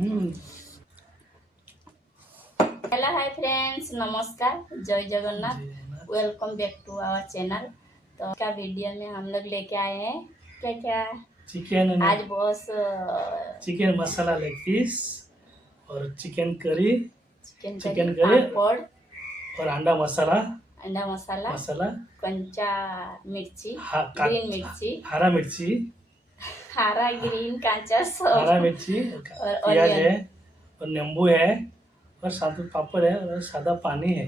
हम्म। Hello hi friends, नमस्कार, जय Jagannath. Welcome back to our channel. तो का वीडियो में हम लोग लेके आए हैं क्या क्या चिकन आज बॉस चिकन मसाला लेग पीस और चिकन करी चिकन करी पापड़ और अंडा मसाला अंडा मसाला मसाला कंचा मिर्ची ग्रीन मिर्ची हरा मिर्ची हरा ग्रीन कांचा हरा सब मिर्ची और प्याज है ऑनियन। और नींबू है और साथ में पापड़ है और सादा पानी है।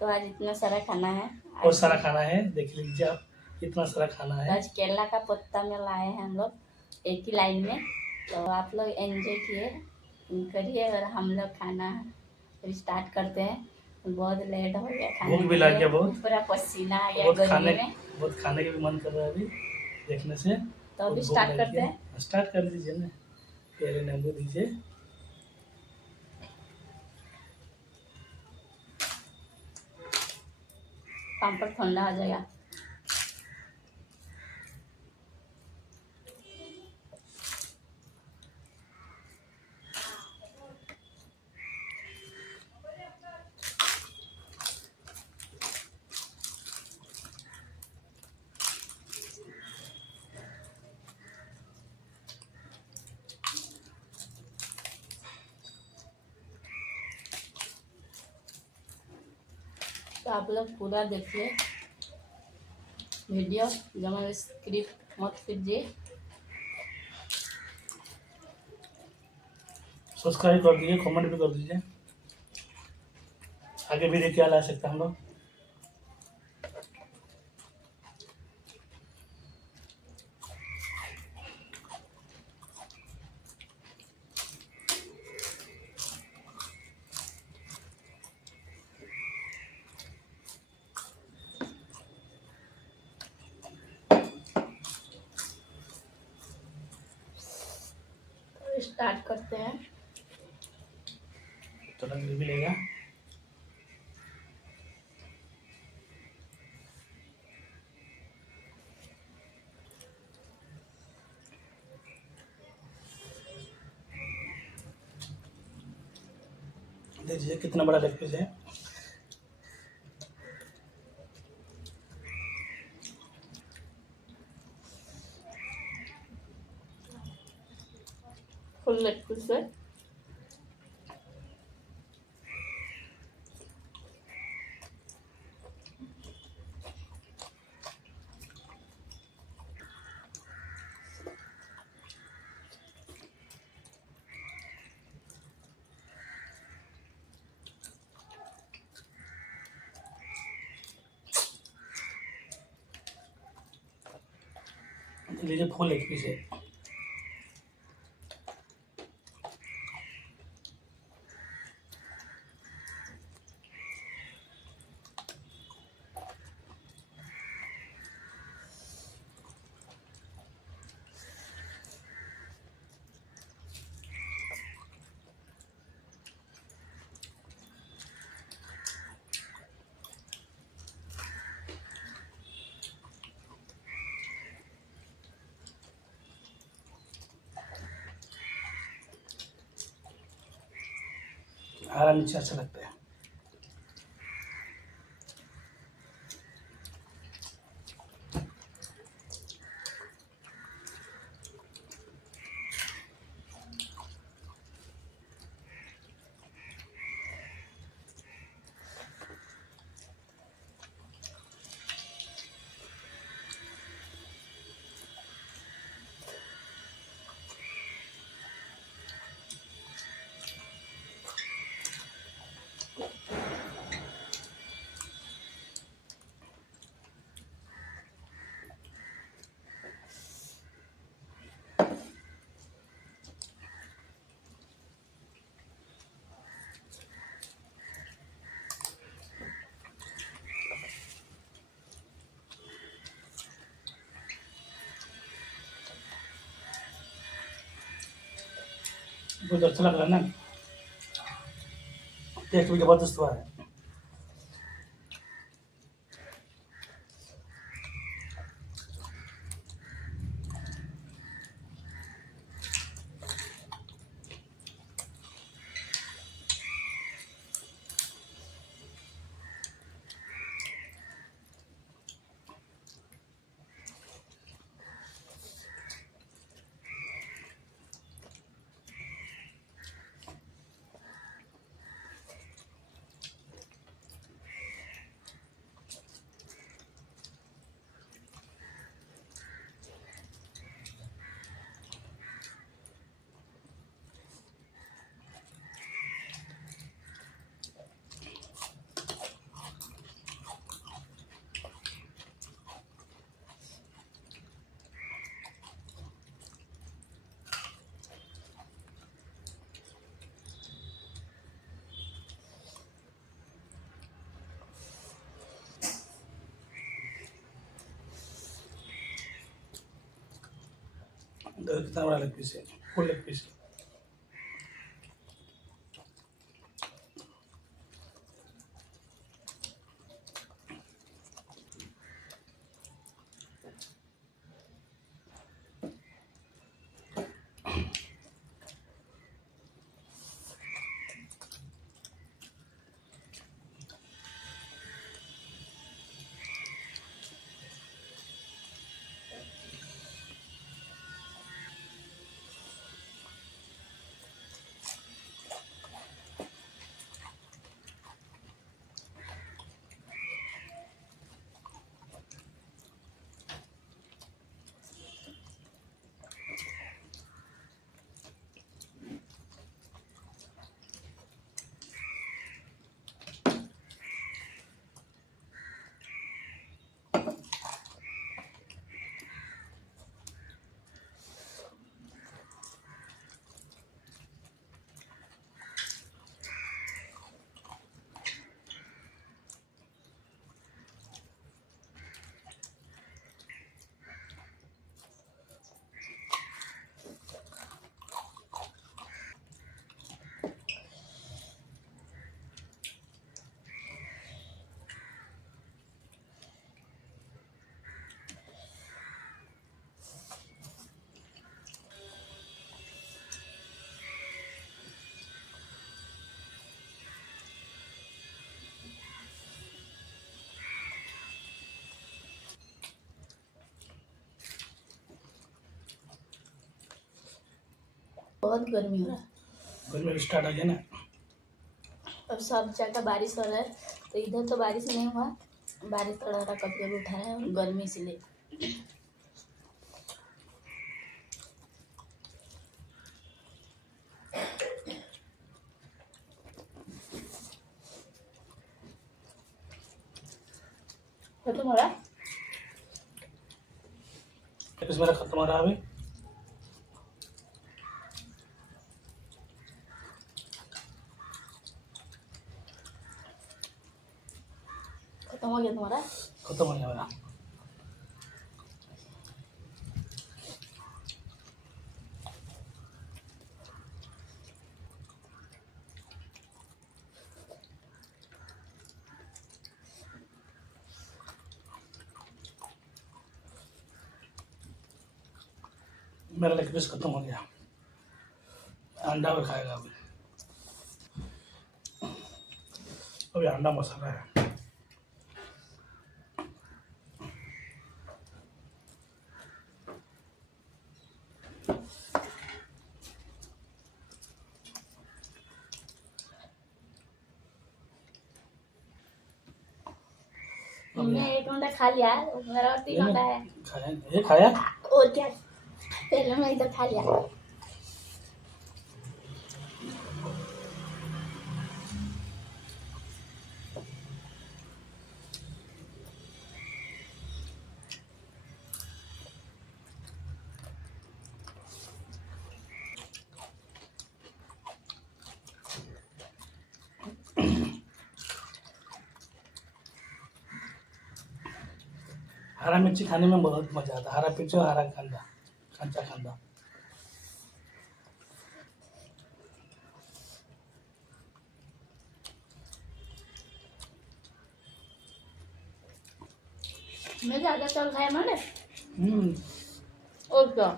तो आज इतना सारा खाना है। बहुत सारा खाना है, देख लीजिए आप, इतना सारा खाना तो है। आज केरला का पत्ता में लाए हैं हम लोग एक ही लाइन में। तो आप लोग एंजॉय किए करिए और हम लोग खाना अभी स्टार्ट करते हैं। बहुत लेट हो गया खाने भूख के भी लग गया लिए, बहुत, पूरा पसीना आ गया गर्मी में। बहुत खाने के भी मन कर रहा है अभी देखने से। तो अभी भूख स्टार्ट लग करते गया, हैं। स्टार्ट कर दीजिए ना। पहले नींबू दीजिए। पापड़ ठंडा हो जाएगा। तो आप लोग पूरा देखिए वीडियो, जमा स्क्रिप्ट मत कीजिए। सब्सक्राइब कर दीजिए, कमेंट भी कर दीजिए, आगे भी क्या ला सकते हैं हम लोग। स्टार्ट करते हैं। थोड़ा ग्रेवी लेगा। देखिए कितना बड़ा लेग पीस है। फुल लेग पीस है। लीजिए फुल लेग पीस है। हरा मिर्ची अच्छा लगता है। बहुत अच्छा लग रहा है ना, टेस्ट भी जबरदस्त हुआ है। कितना बड़ा लेग पीस है, फुल लेग पीस। बहुत गर्मी हो रहा है। गर्मी स्टार्ट हो गया ना। अब सब जगह बारिश हो रहा है, तो इधर तो बारिश नहीं हुआ। बारिश थोड़ा थोड़ा कभी कभी उठा है, गर्मी इसलिए। खत्म हो रहा है। पीस मेरा खत्म हो रहा है अभी। खत्म हो गया तुम्हारा। खत्म हो गया मेरा। मेरा लेग पीस खत्म हो गया। अंडा भी खाएगा अभी। अभी अंडा मसाला है। हमने एक अंडा खा लिया, मेरा और 3 अंडा है। खाया ये खाया। और क्या, पहले मैं इधर खा लिया। हरा मिर्ची खाने में बहुत मजा आता है। हरा मिर्ची और हरा कांदा, कच्चा कांदा। मैं ज्यादा चावल खाया मैंने। हम्म। और क्या,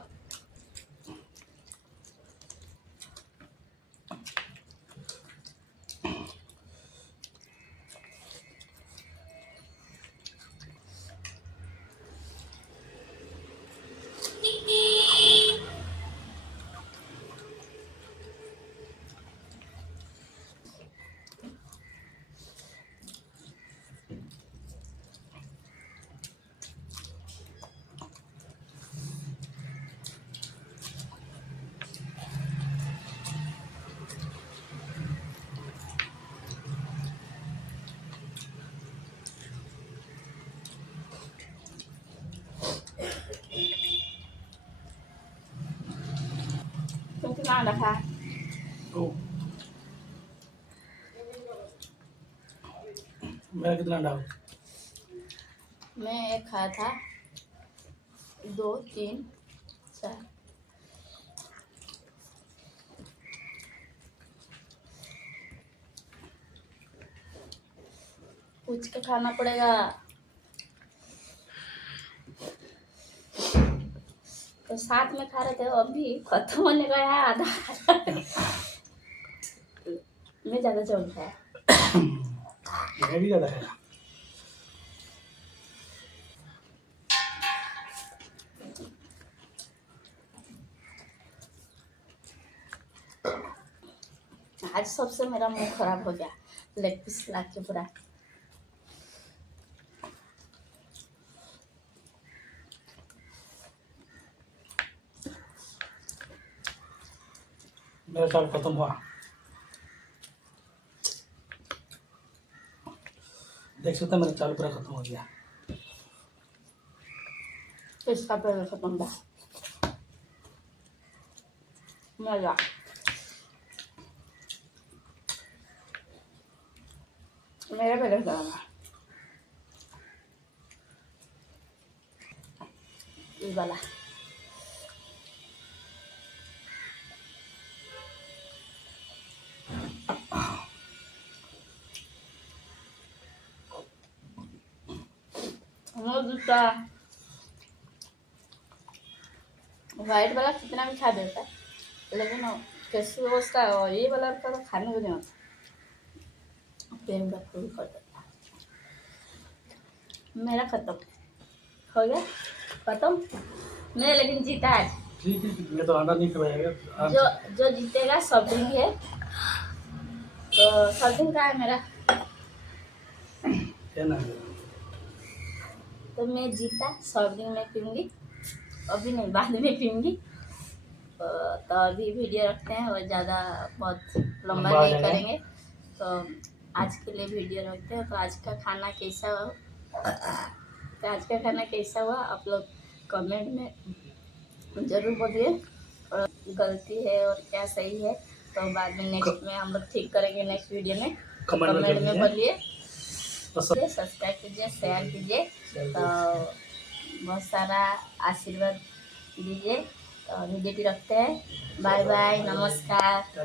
तुम कितना अंडा खाया? तो मेरा कितना अंडा हो? मैं एक खाया था, 2 3 4 पूछ के खाना पड़ेगा। तो साथ में खा रहे थे, अभी खत्म होने का है आधा। मैं ज़्यादा चावल खाया। मैं भी ज़्यादा खाया। आज सबसे मेरा मुंह खराब हो गया लेग पीस ला के पूरा। मेरा चावल खत्म हुआ। देख सकते हैं मेरा चावल पूरा खत्म हो गया। इसका पहले खत्म था। मजा। मेरा पहले खत्म था। ये वाला दूसरा वाइट वाला कितना भी खा देता है, लेकिन कैसे उसका ये वाला का तो खाने को नहीं होता। पेट का फूल कर देता। मेरा खत्म हो गया। खत्म मैं, लेकिन जीता आज। ठीक है, मैं तो अंडा नहीं खिलाएगा। जो जीतेगा सब ड्रिंक है। तो सब ड्रिंक का है मेरा। क्या ना तो मैं जीता, सॉफ्ट ड्रिंक में पीऊँगी। अभी नहीं, बाद में पीऊँगी। तो अभी वीडियो रखते हैं और ज़्यादा बहुत लंबा हो नहीं जाएगा। करेंगे। तो आज के लिए वीडियो रखते हैं। तो आज का खाना कैसा हुआ आप लोग कमेंट में ज़रूर बोलिए। और गलती है और क्या सही है तो बाद में नेक्स्ट में हम लोग ठीक करेंगे। नेक्स्ट वीडियो में कमेंट में बोलिए। सब्सक्राइब कीजिए, शेयर कीजिए। तो बहुत सारा आशीर्वाद दीजिए। तो वीडियो भी रखते हैं। बाय बाय, नमस्कार।